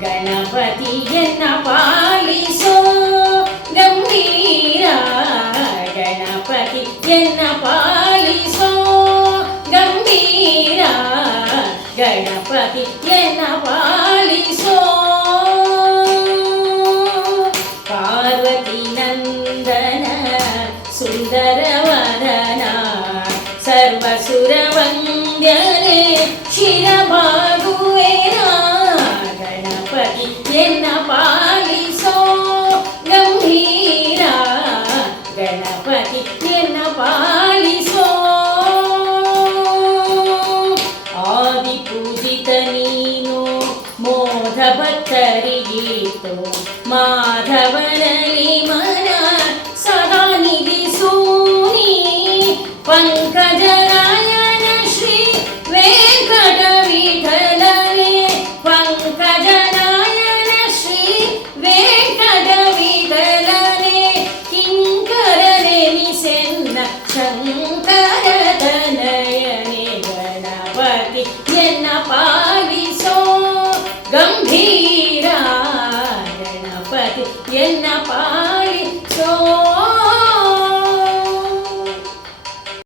गणपतिः गम्भीरा गणपति जन पालिषो गम्भीरा गणपतिजन पालिषो पार्वती नन्दन सुन्दरवदना सर्वसुरवङ्गने शिर पायसो नीरा गणपति पायिषो आदिपूजितनीनो मोधरि गीतो माधवरी मन सदानि दिसोहि पङ्क धनय गणपति जना पायिषो गम्भीरा गणपति यो